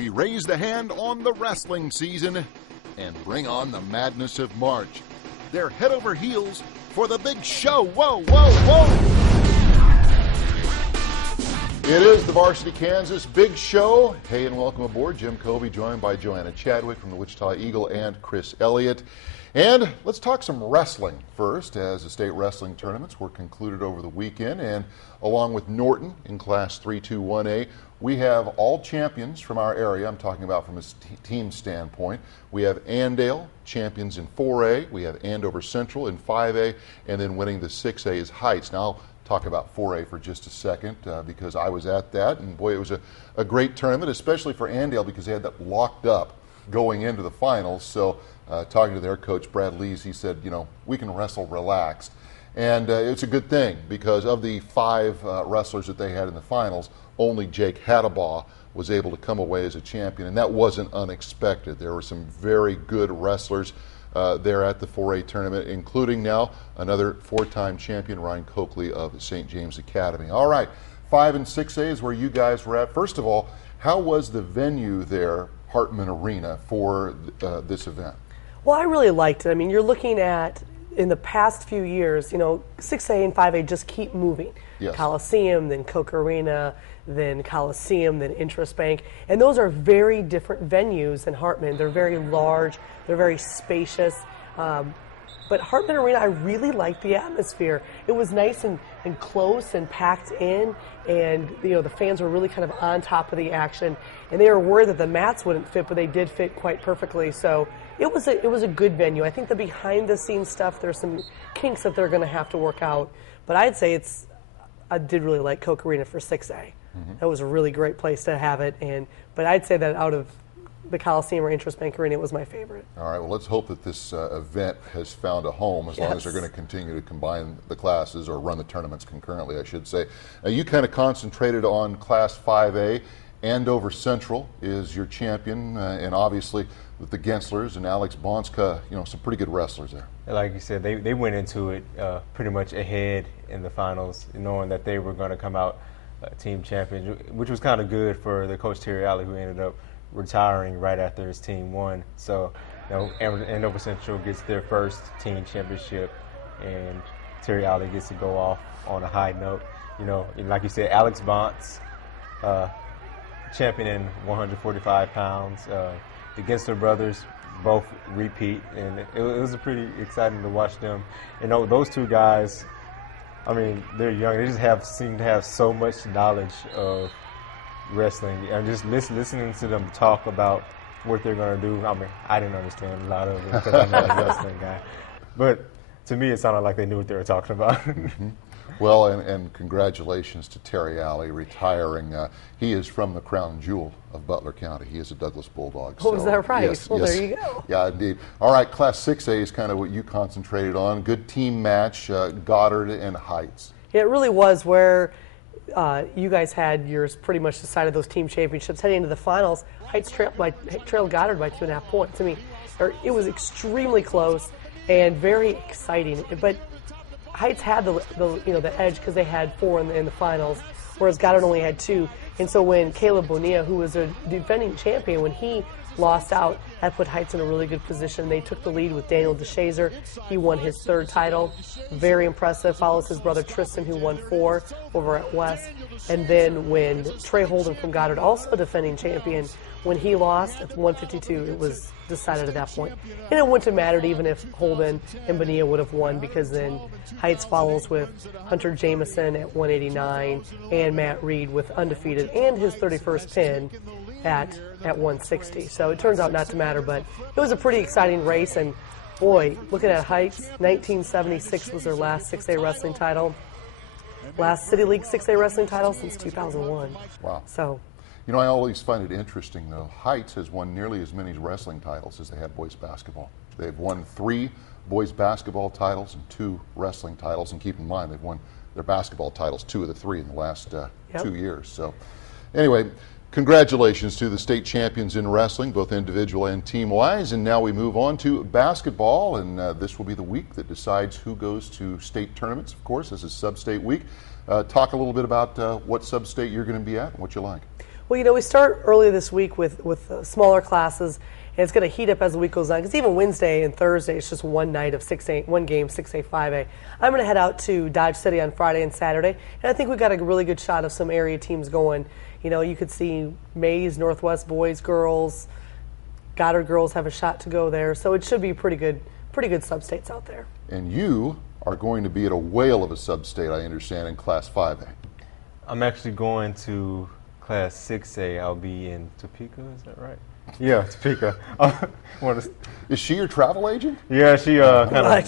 we raise the hand on the wrestling season and bring on the madness of March. They're head over heels for the big show. Whoa, whoa, whoa! It is the Varsity Kansas Big Show. Hey, and welcome aboard. Jim Covey, joined by Joanna Chadwick from the Wichita Eagle and Chris Elliott. And let's talk some wrestling first, as the state wrestling tournaments were concluded over the weekend. And along with Norton in Class 3-2-1A, we have all champions from our area. I'm talking about from a team standpoint. We have Andale, champions in 4A. We have Andover Central in 5A. And then winning the 6A is Heights. Now, I'll talk about 4A for just a second because I was at that. And boy, it was a great tournament, especially for Andale because they had that locked up going into the finals. So talking to their coach, Brad Lees, he said, you know, we can wrestle relaxed. And it's a good thing because of the 5 wrestlers that they had in the finals, only Jake Hattabaugh was able to come away as a champion, and that wasn't unexpected. There were some very good wrestlers there at the 4A tournament, including now another 4-time champion, Ryan Coakley of St. James Academy. All right, 5 and 6A is where you guys were at. First of all, how was the venue there, Hartman Arena, for this event? Well, I really liked it. I mean, you're looking at, in the past few years, you know, 6A and 5A just keep moving. Yes. Coliseum, then Coke Arena, then Coliseum, then Interest Bank. And those are very different venues than Hartman. They're very large, they're very spacious. But Hartman Arena, I really liked the atmosphere. It was nice and close and packed in, and you know the fans were really kind of on top of the action. And they were worried that the mats wouldn't fit, but they did fit quite perfectly. So it was a good venue. I think the behind-the-scenes stuff, there's some kinks that they're going to have to work out. But I'd say I did really like Coke Arena for 6A. Mm-hmm. That was a really great place to have it. But I'd say that out of the Coliseum or Interest Bank Arena, it was my favorite. All right, well, let's hope that this event has found a home as long as they're going to continue to combine the classes or run the tournaments concurrently, I should say. You kind of concentrated on Class 5A. Andover Central is your champion, and obviously with the Genslers and Alex Bonska, you know, some pretty good wrestlers there. Like you said, they went into it pretty much ahead in the finals, knowing that they were going to come out team champions, which was kind of good for the coach Terry Alley, who ended up retiring right after his team won. So, you know, Andover Central gets their first team championship, and Terry Alley gets to go off on a high note. You know, like you said, Alex Bonts, champion in 145 pounds. The Gensler brothers both repeat, and it was pretty exciting to watch them. You know, those two guys, I mean, they're young. They just seem to have so much knowledge of wrestling. And just listening to them talk about what they're going to do, I mean, I didn't understand a lot of it because I'm not a wrestling guy. But to me, it sounded like they knew what they were talking about. Mm-hmm. Well, and congratulations to Terry Alley retiring. He is from the crown jewel of Butler County. He is a Douglas Bulldog. Oh, is that right? Yes, well, yes. There you go. Yeah, indeed. All right, Class 6A is kind of what you concentrated on. Good team match, Goddard and Heights. Yeah, it really was where you guys had yours pretty much decided those team championships. Heading into the finals, Heights trailed Goddard by 2.5 points. I mean, it was extremely close and very exciting. But Heights had the edge because they had 4 in the finals, whereas Goddard only had 2. And so when Caleb Bonilla, who was a defending champion, when he lost out, that put Heights in a really good position. They took the lead with Daniel DeShazer. He won his 3rd title. Very impressive. Follows his brother Tristan, who won 4 over at West. And then when Trey Holden from Goddard, also a defending champion, when he lost at 152, it was decided at that point. And it wouldn't have mattered even if Holden and Bonilla would have won, because then Heights follows with Hunter Jameson at 189 and Matt Reed with undefeated and his 31st pin at 160. So it turns out not to matter, but it was a pretty exciting race. And boy, looking at Heights, 1976 was their last 6A wrestling title. Last City League 6A wrestling title since 2001. Wow. So, you know, I always find it interesting, though. Heights has won nearly as many wrestling titles as they have boys basketball. They've won 3 boys basketball titles and 2 wrestling titles. And keep in mind, they've won their basketball titles 2 of the 3 in the last 2 years. So, anyway, congratulations to the state champions in wrestling, both individual and team-wise. And now we move on to basketball, and this will be the week that decides who goes to state tournaments, of course. This is sub-state week. Talk a little bit about what sub-state you're going to be at and what you like. Well, you know, we start early this week with smaller classes, and it's going to heat up as the week goes on. Because even Wednesday and Thursday, it's just one night of 6A, one game, 6A, 5A. I'm going to head out to Dodge City on Friday and Saturday, and I think we've got a really good shot of some area teams going. You know, you could see Mays, Northwest boys, girls, Goddard girls have a shot to go there, so it should be pretty good sub-states out there. And you are going to be at a whale of a sub-state, I understand, in Class 5A. I'm actually going to Class 6A. I'll be in Topeka, is that right? Yeah, Topeka. Is she your travel agent? Yeah, she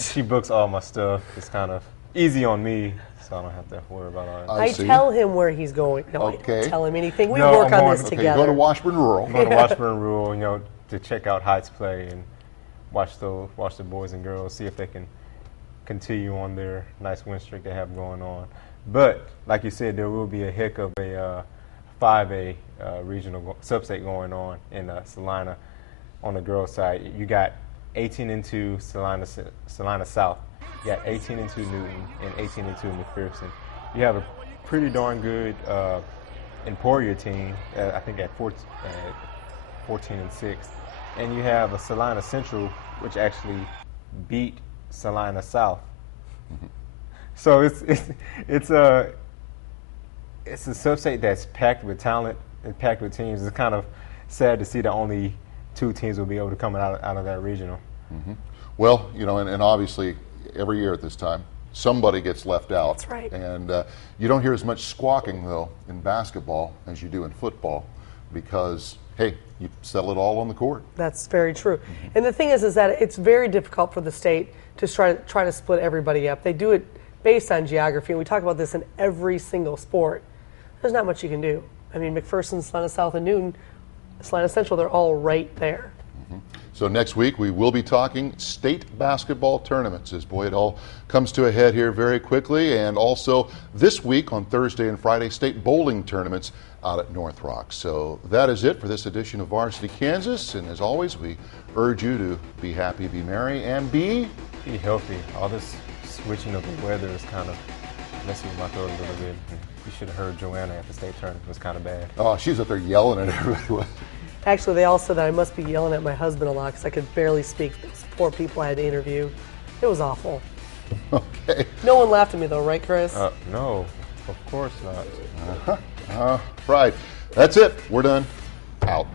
she books all my stuff. It's kind of easy on me, so I don't have to worry about all that. I tell him where he's going. No, Okay. I don't tell him anything. We No, work I'm on going- this okay, together. Go to Washburn Rural. I'm going to Washburn Rural, you know, to check out Heights play and watch the boys and girls, see if they can continue on their nice win streak they have going on. But like you said, there will be a heck of a 5A regional sub-state going on in Salina on the girls' side. You got 18-2 Salina South. You got 18-2 Newton and 18-2 McPherson. You have a pretty darn good Emporia team, I think at 14-6. And you have a Salina Central, which actually beat Salina South. So it's a sub-state that's packed with talent and packed with teams. It's kind of sad to see that only 2 teams will be able to come out of that regional. Mm-hmm. Well, you know, and obviously every year at this time, somebody gets left out. That's right. And you don't hear as much squawking, though, in basketball as you do in football because, hey, you settle it all on the court. That's very true. And the thing is that it's very difficult for the state to try to split everybody up. They do it based on geography, and we talk about this in every single sport. There's not much you can do. I mean, McPherson, Salina South, and Newton, Salina Central, they're all right there. So next week we will be talking state basketball tournaments as boy it all comes to a head here very quickly, and also this week on Thursday and Friday state bowling tournaments out at North Rock. So that is it for this edition of Varsity Kansas, and as always we urge you to be happy, be merry, and be healthy. All this switching of the weather is kind of messing with my throat a little bit. You should have heard Joanna at the state tournament. It was kind of bad. Oh, she's up there yelling at everybody. Actually, they all said that I must be yelling at my husband a lot because I could barely speak. Those poor people I had to interview. It was awful. Okay. No one laughed at me though, right, Chris? No, of course not. Right. That's it. We're done. Out.